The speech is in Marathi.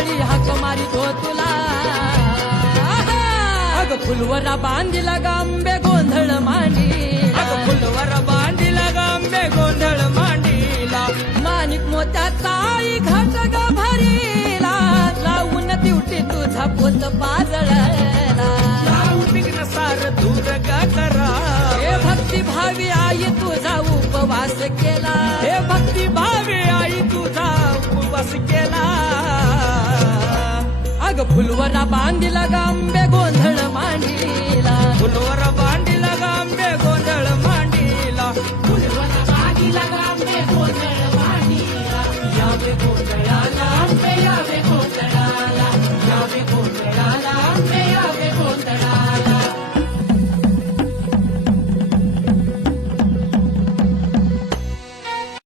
वादळी हाक मारितो तुला. अग फुलवरा बांधिला गांबे गोंधळ मांडीला. अग फुलवर बांधिला गांबे गोंधळ मांडीला. माणिक मोत्याचा आई घाट ग भरीला. लावून दिवटी तुझा पोत पाजळला. विघ्न सार दूर ग करा. हे भक्ती भावी आई तुझा उपवास केला. हे भक्ती भावे आई तुझा उपवास केला. अग फुलवरा बांधिला